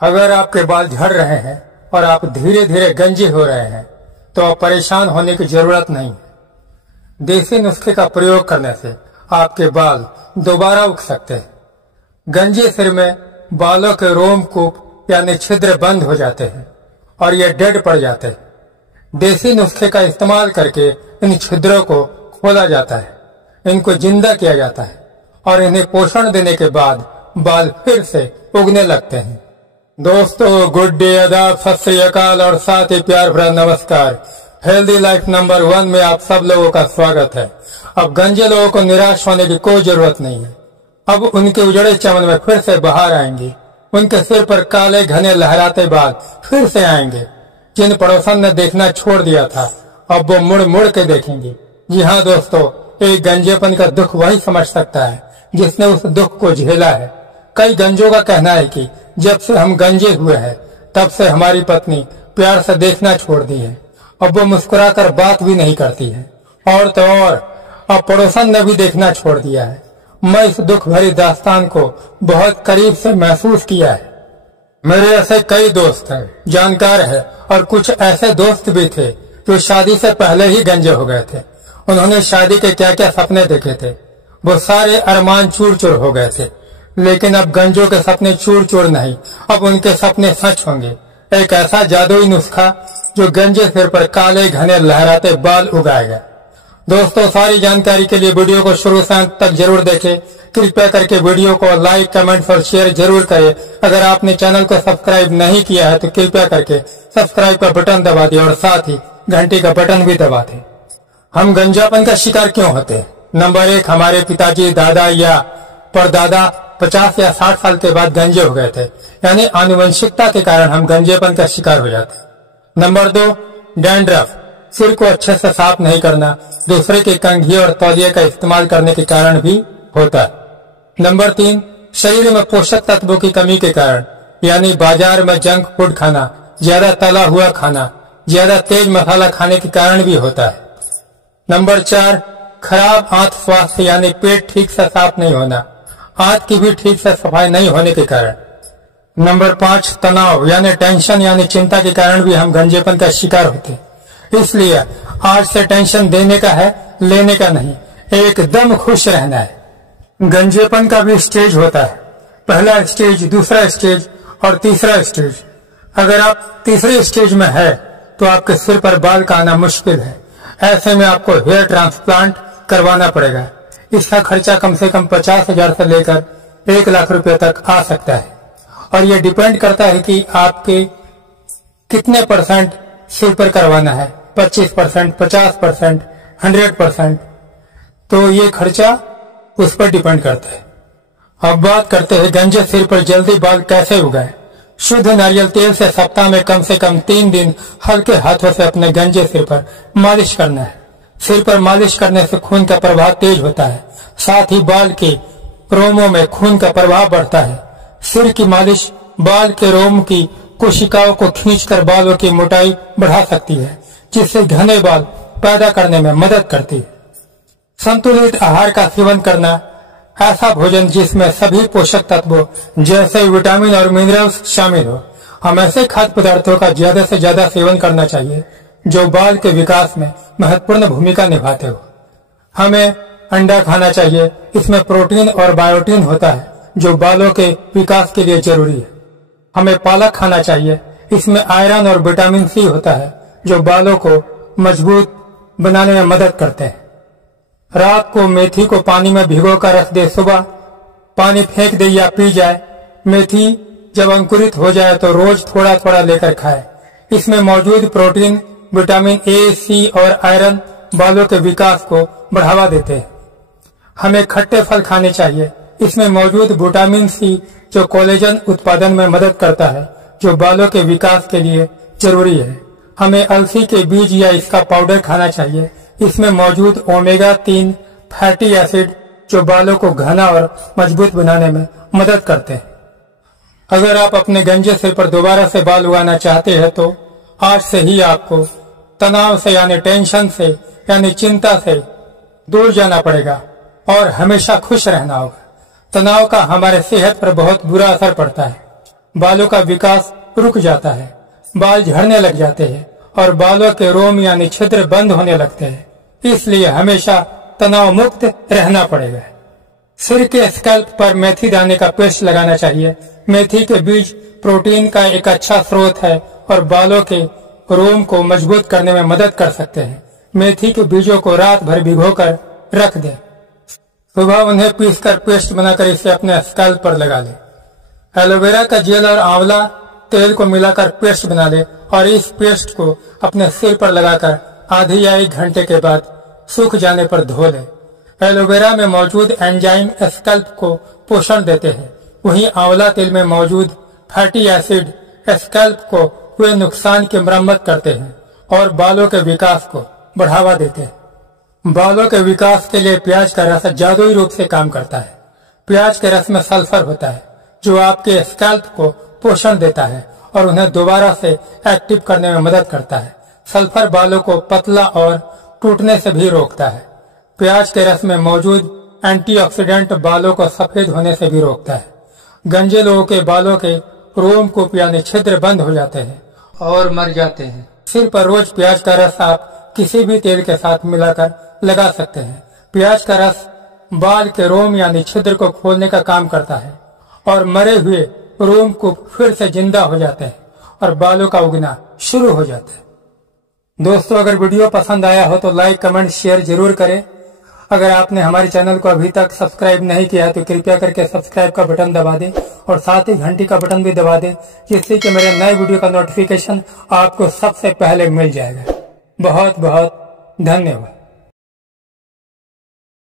अगर आपके बाल झड़ रहे हैं और आप धीरे धीरे गंजे हो रहे हैं तो आप परेशान होने की जरूरत नहीं है। देसी नुस्खे का प्रयोग करने से आपके बाल दोबारा उग सकते हैं। गंजे सिर में बालों के रोमकूप यानी छिद्र बंद हो जाते हैं और ये डेड पड़ जाते हैं। देसी नुस्खे का इस्तेमाल करके इन छिद्रों को खोला जाता है, इनको जिंदा किया जाता है और इन्हें पोषण देने के बाद बाल फिर से उगने लगते हैं। दोस्तों, गुड डे, आदाब, सत श्री अकाल और साथ ही प्यार भरा नमस्कार। हेल्दी लाइफ नंबर 1 में आप सब लोगों का स्वागत है। अब गंजे लोगों को निराश होने की कोई जरूरत नहीं है। अब उनके उजड़े चमन में फिर से बाहर आएंगे। उनके सिर पर काले घने लहराते बाल फिर से आएंगे। जिन पड़ोसन ने देखना छोड़ दिया था अब वो मुड़ मुड़ के देखेंगे। जी हाँ दोस्तों, एक गंजेपन का दुख वही समझ सकता है जिसने उस दुख को झेला है। कई गंजों का कहना है कि जब से हम गंजे हुए हैं तब से हमारी पत्नी प्यार से देखना छोड़ दी है। अब वो मुस्कुराकर बात भी नहीं करती है। और तो और अब पड़ोसन ने भी देखना छोड़ दिया है। मैं इस दुख भरी दास्तान को बहुत करीब से महसूस किया है। मेरे ऐसे कई दोस्त हैं, जानकार है, और कुछ ऐसे दोस्त भी थे जो शादी से पहले ही गंजे हो गए थे। उन्होंने शादी के क्या क्या सपने देखे थे, वो सारे अरमान चूर चूर हो गए थे। लेकिन अब गंजों के सपने चूर चूर नहीं, अब उनके सपने सच होंगे। एक ऐसा जादुई नुस्खा जो गंजे सिर पर काले घने लहराते बाल उगाएगा। दोस्तों, सारी जानकारी के लिए वीडियो को शुरू से अंत तक जरूर देखें। कृपया करके वीडियो को लाइक, कमेंट और शेयर जरूर करें। अगर आपने चैनल को सब्सक्राइब नहीं किया है तो कृपया करके सब्सक्राइब का बटन दबा दें और साथ ही घंटी का बटन भी दबा दें। हम गंजापन का शिकार क्यों होते हैं? नंबर 1, हमारे पिताजी, दादा या परदादा 50 या 60 साल के बाद गंजे हो गए थे, यानी आनुवंशिकता के कारण हम गंजेपन का शिकार हो जाते हैं। नंबर 2, डैंड्रफ, सिर को अच्छे से साफ नहीं करना, दूसरे के कंघी और तौलिए का इस्तेमाल करने के कारण भी होता है। नंबर 3, शरीर में पोषक तत्वों की कमी के कारण, यानी बाजार में जंक फूड खाना, ज्यादा तला हुआ खाना, ज्यादा तेज मसाला खाने के कारण भी होता है। नंबर 4, खराब आंत स्वास्थ्य, यानी पेट ठीक से साफ नहीं होना, आंत की भी ठीक से सफाई नहीं होने के कारण। नंबर 5, तनाव यानी टेंशन यानी चिंता के कारण भी हम गंजेपन का शिकार होते हैं। इसलिए आज से टेंशन देने का है, लेने का नहीं, एकदम खुश रहना है। गंजेपन का भी स्टेज होता है, पहला स्टेज, दूसरा स्टेज और तीसरा स्टेज। अगर आप तीसरे स्टेज में है तो आपके सिर पर बाल का आना मुश्किल है। ऐसे में आपको हेयर ट्रांसप्लांट करवाना पड़ेगा। इसका खर्चा कम से कम 50,000 से लेकर 1 लाख रुपए तक आ सकता है और ये डिपेंड करता है कि आपके कितने % सिर पर करवाना है, 25%, 50%, 100%। तो ये खर्चा उस पर डिपेंड करता है। अब बात करते हैं गंजे सिर पर जल्दी बाल कैसे उगाएं। शुद्ध नारियल तेल से सप्ताह में कम से कम 3 दिन हल्के हाथों से अपने गंजे सिर पर मालिश करना है। सिर पर मालिश करने से खून का प्रवाह तेज होता है, साथ ही बाल के रोमों में खून का प्रवाह बढ़ता है। सिर की मालिश बाल के रोम की कोशिकाओं को खींचकर बालों की मोटाई बढ़ा सकती है, जिससे घने बाल पैदा करने में मदद करती है। संतुलित आहार का सेवन करना, ऐसा भोजन जिसमें सभी पोषक तत्वों जैसे विटामिन और मिनरल्स शामिल हो। हम ऐसे खाद्य पदार्थों का ज्यादा से ज्यादा सेवन करना चाहिए जो बाल के विकास में महत्वपूर्ण भूमिका निभाते हो। हमें अंडा खाना चाहिए, इसमें प्रोटीन और बायोटीन होता है जो बालों के विकास के लिए जरूरी है। हमें पालक खाना चाहिए, इसमें आयरन और विटामिन सी होता है जो बालों को मजबूत बनाने में मदद करते हैं। रात को मेथी को पानी में भिगोकर रख दे, सुबह पानी फेंक दे या पी जाए। मेथी जब अंकुरित हो जाए तो रोज थोड़ा थोड़ा लेकर खाए। इसमें मौजूद प्रोटीन, विटामिन ए, सी और आयरन बालों के विकास को बढ़ावा देते हैं। हमें खट्टे फल खाने चाहिए, इसमें मौजूद विटामिन सी जो कोलेजन उत्पादन में मदद करता है जो बालों के विकास के लिए जरूरी है। हमें अलसी के बीज या इसका पाउडर खाना चाहिए, इसमें मौजूद ओमेगा 3 फैटी एसिड जो बालों को घना और मजबूत बनाने में मदद करते हैं। अगर आप अपने गंजे सिर पर दोबारा से बाल उगाना चाहते हैं तो आज से ही आपको तनाव से यानी टेंशन से यानी चिंता से दूर जाना पड़ेगा और हमेशा खुश रहना होगा। तनाव का हमारे सेहत पर बहुत बुरा असर पड़ता है। बालों का विकास रुक जाता है, बाल झड़ने लग जाते हैं और बालों के रोम यानी छिद्र बंद होने लगते हैं। इसलिए हमेशा तनाव मुक्त रहना पड़ेगा। सिर के स्कैल्प पर मेथी दाने का पेस्ट लगाना चाहिए। मेथी के बीज प्रोटीन का एक अच्छा स्रोत है और बालों के रोम को मजबूत करने में मदद कर सकते हैं। मेथी के बीजों को रात भर भिगोकर रख दें। सुबह उन्हें पीसकर पेस्ट बनाकर इसे अपने स्कैल्प पर लगा लें। एलोवेरा का जेल और आंवला तेल को मिलाकर पेस्ट बना ले और इस पेस्ट को अपने सिर पर लगाकर आधे या 1 घंटे के बाद सूख जाने पर धो ले। एलोवेरा में मौजूद एंजाइम स्कैल्प को पोषण देते हैं, वहीं आंवला तेल में मौजूद फैटी एसिड स्कैल्प को हुए नुकसान की मरम्मत करते हैं और बालों के विकास को बढ़ावा देते हैं। बालों के विकास के लिए प्याज का रस जादुई रूप से काम करता है। प्याज के रस में सल्फर होता है जो आपके स्कैल्प को पोषण देता है और उन्हें दोबारा से एक्टिव करने में मदद करता है। सल्फर बालों को पतला और टूटने से भी रोकता है। प्याज के रस में मौजूद एंटीऑक्सीडेंट बालों को सफेद होने से भी रोकता है। गंजे लोगों के बालों के रोमकूप यानी छिद्र बंद हो जाते हैं और मर जाते हैं। सिर पर रोज प्याज का रस आप किसी भी तेल के साथ मिलाकर लगा सकते हैं। प्याज का रस बाल के रोम यानी छिद्र को खोलने का काम करता है और मरे हुए रोम को फिर से जिंदा हो जाते हैं और बालों का उगना शुरू हो जाता है। दोस्तों, अगर वीडियो पसंद आया हो तो लाइक, कमेंट, शेयर जरूर करें। अगर आपने हमारे चैनल को अभी तक सब्सक्राइब नहीं किया तो कृपया करके सब्सक्राइब का बटन दबा दें और साथ ही घंटी का बटन भी दबा दें, जिससे कि मेरे नए वीडियो का नोटिफिकेशन आपको सबसे पहले मिल जाएगा। बहुत बहुत धन्यवाद।